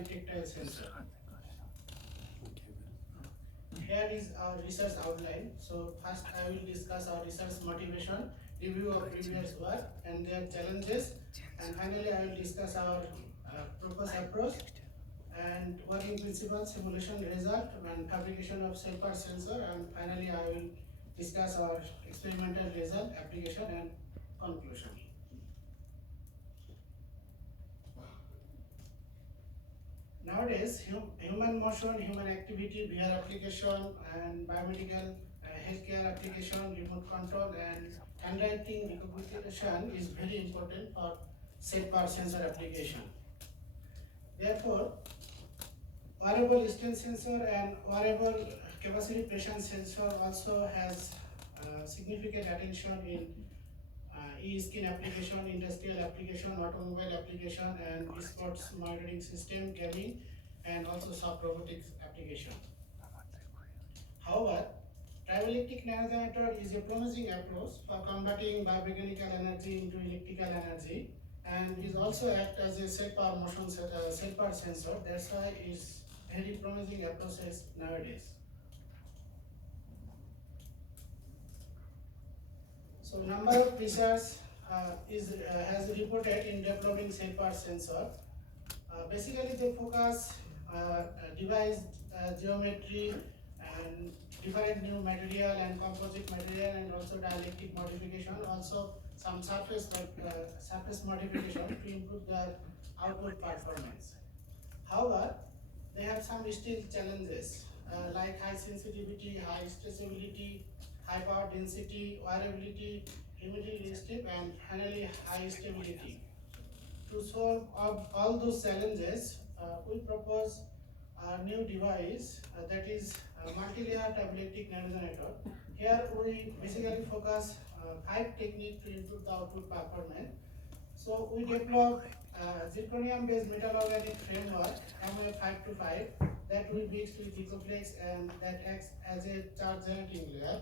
and tactile sensor. Here is our research outline. So first I will discuss our research motivation, review of previous work and their challenges, and finally I will discuss our proposed approach and working principle, simulation result, and fabrication of cell sensor, and finally I will discuss our experimental result, application and conclusion. Nowadays, human motion, human activity, VR application, and biomedical healthcare application, remote control, and handwriting recognition is very important for set sensor application. Therefore, wearable distance sensor and wearable capacity pressure sensor also has significant attention in e-skin application, industrial application, automobile application, and sports monitoring system, gaming, and also soft robotics application. However, triboelectric nanogenerator is a promising approach for converting biomechanical energy into electrical energy, and is also act as a cell power motion cell power sensor. That's why it's very promising approaches nowadays. So number of research has reported in developing cell power sensor. Basically, they focus device geometry and different new material and composite material, and also dielectric modification, also some surface modification to improve the output performance. However, they have some still challenges like high sensitivity, high stretchability, high power density, wearability, humidity resistive, and finally high stability. To solve all those challenges, we propose a new device that is a multi-layer triboelectric nanogenerator. Here we basically focus 5 techniques to improve the output performance. So we develop zirconium-based metal organic framework MF525 that we mix with Ecoflex and that acts as a charge generating layer.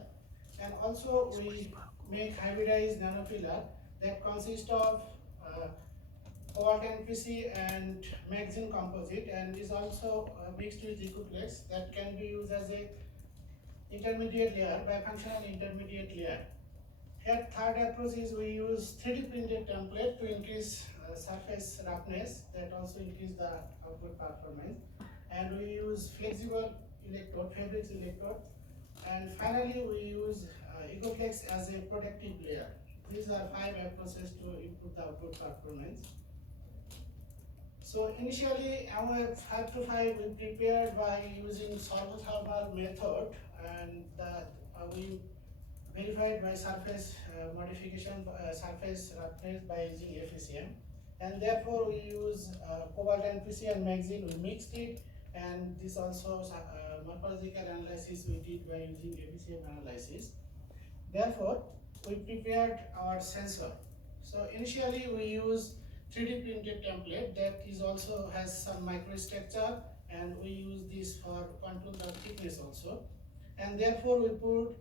And also we make hybridized nanopillar that consists of cobalt NPC and magazine composite, and is also mixed with Ecoflex that can be used as a intermediate layer, bifunctional intermediate layer. Here third approach is we use 3D printed template to increase surface roughness, that also increase the output performance. And we use flexible electrode, fabrics electrode. And finally we use Ecoflex as a protective layer. These are 5 approaches to improve the output performance. So initially MF525 we prepared by using servothermal method, and we verified by surface modification, surface roughness by using FECM. And therefore we use cobalt NPC and magazine, we mixed it, and this also morphological analysis we did by using FECM analysis. Therefore, we prepared our sensor. So initially we use 3D printed template that is also has some microstructure, and we use this for control the thickness also. And therefore we put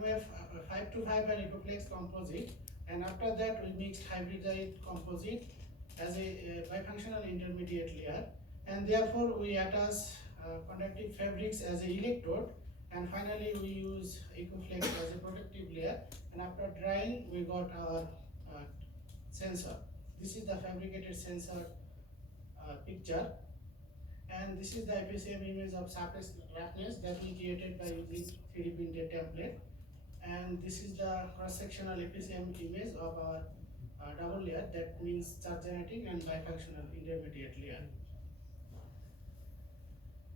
MF525 and Ecoflex composite, and after that we mixed hybridized composite as a bifunctional intermediate layer, and therefore we attach conductive fabrics as a electrode, and finally we use Ecoflex as a protective layer, and after drying we got our sensor. This is the fabricated sensor picture, and this is the FECM image of surface roughness that we created by using 3D printed template, and this is the cross-sectional FECM image of our double layer, that means charge generating and bifunctional intermediate layer.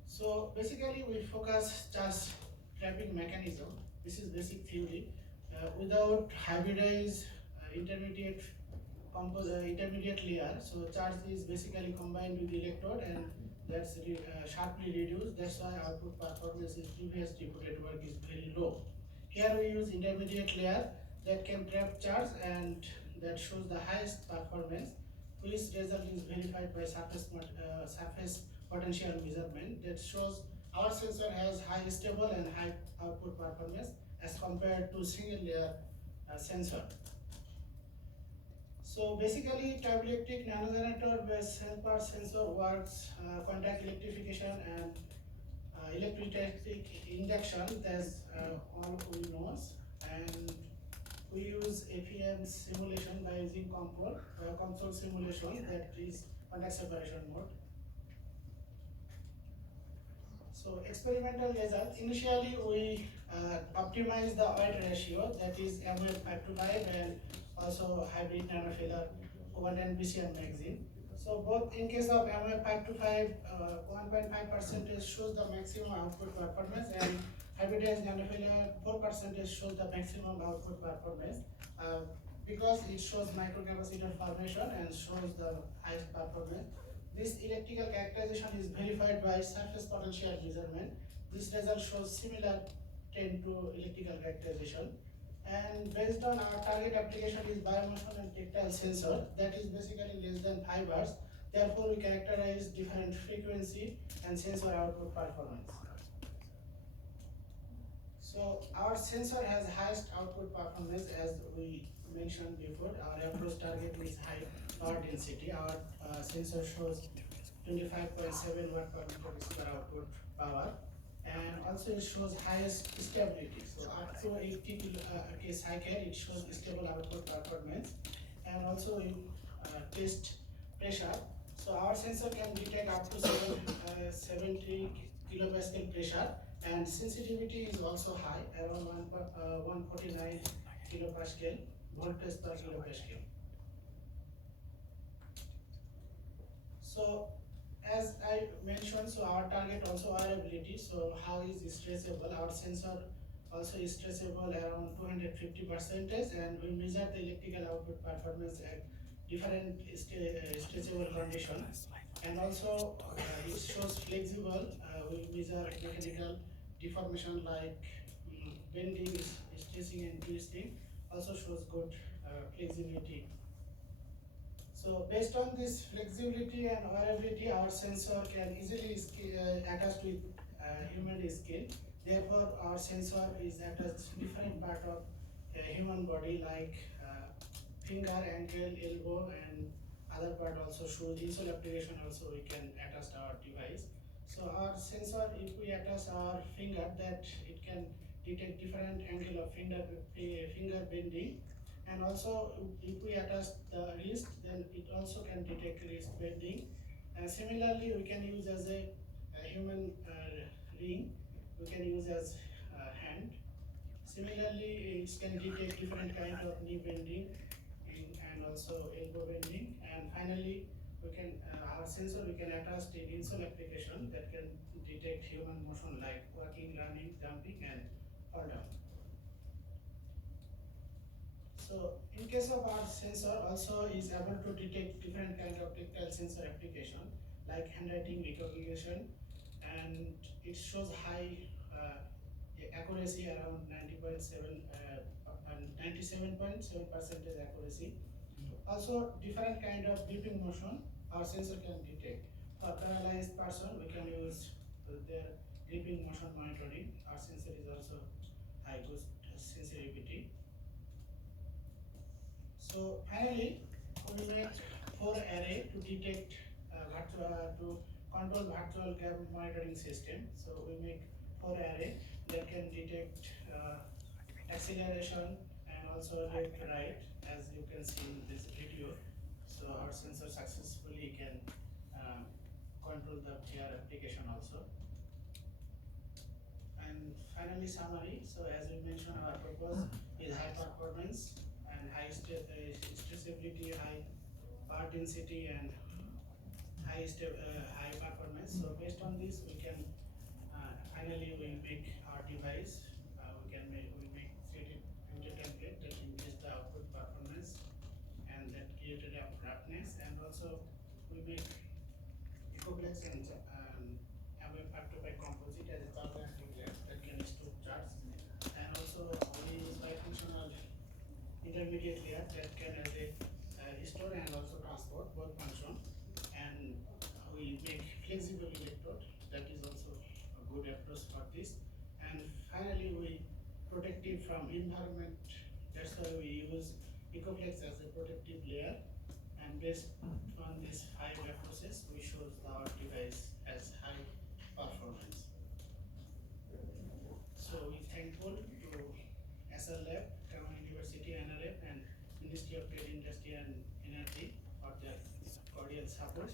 So basically we focus charge trapping mechanism. This is basic theory. Without hybridized intermediate layer, so charge is basically combined with electrode, and that's sharply reduced. That's why output performance is previous reported work is very low. Here we use intermediate layer that can trap charge, and that shows the highest performance, which result is verified by surface potential measurement that shows our sensor has high stable and high output performance as compared to single layer sensor. So basically, dielectric nanogenerator based helper sensor works contact electrification and electrostatic induction. That's all we know. And we use APM simulation by using console simulation, that is contact separation mode. So experimental result, initially we optimize the weight ratio, that is MF 5 to 5 and also hybrid nanofiller 1 BCM magazine. So both in case of MF 5 to 5, 1.5% shows the maximum output performance, and hybridized nanofiller 4% shows the maximum output performance. Because it shows microcapacitor formation and shows the highest performance. This electrical characterization is verified by surface potential measurement. This result shows similar trend to electrical characterization. And based on our target application is biomotion and tactile sensor, that is basically less than 5 Hz. Therefore, we characterize different frequency and sensor output performance. So our sensor has highest output performance, as we mentioned before. Our approach target is high power density. Our sensor shows 25.7 watt per meter square output power, and also it shows highest stability. So up to 80 k cycle, it shows stable output performance, and also in test pressure. So our sensor can detect up to 70 kilopascal pressure, and sensitivity is also high, around 149 kilopascal voltage per kilopascal. So as I mentioned, so our target also wearability. So how is it stressable? Our sensor also is stressable around 250%, and we measure the electrical output performance at different stressable conditions. And also it shows flexible. We measure mechanical deformation like bending, stressing, and twisting. Also shows good flexibility. So based on this flexibility and wearability, our sensor can easily attach with human skin. Therefore, our sensor is attached to different part of human body, like finger, ankle, elbow, and other part also shows insole application. Also, we can attach our device. So our sensor, if we attach our finger, that it can detect different angle of finger bending. And also, if we attach the wrist, then it also can detect wrist bending. Similarly, we can use as a human ring. We can use as hand. Similarly, it can detect different kind of knee bending and also elbow bending. And finally, we can our sensor we can attach the insole application that can detect human motion like walking, running, jumping, and fall down. So in case of our sensor also is able to detect different kind of tactile sensor application like handwriting recognition, and it shows high accuracy around 97.7% accuracy. Also different kind of gripping motion our sensor can detect. For paralyzed person we can use their gripping motion monitoring. Our sensor is also high good sensitivity. So finally, we make 4 array to detect to control virtual gap monitoring system. So we make 4 array that can detect acceleration and also left right, as you can see in this video. So our sensor successfully can control the VR application also. And finally, summary. So as we mentioned, our purpose is high performance and high stressability, high power density, and high performance. So based on this, we can finally we make our device. We make 3D printed template that increase the output performance and that created a roughness, and also we make Ecoplex and MF525 composite as a charger that can store charts, and also we use bifunctional intermediate layer that can as a store and also transport both function, and we make flexible electrode that is also a good approach for this, and finally we protect it from environment. That's why we use Picoflex as a protective layer, and based on these 5 approaches, we show our device has high performance. So we thankful to SR Lab, Crown University, NRF, and Ministry of Trade, Industry and Energy for their cordial support.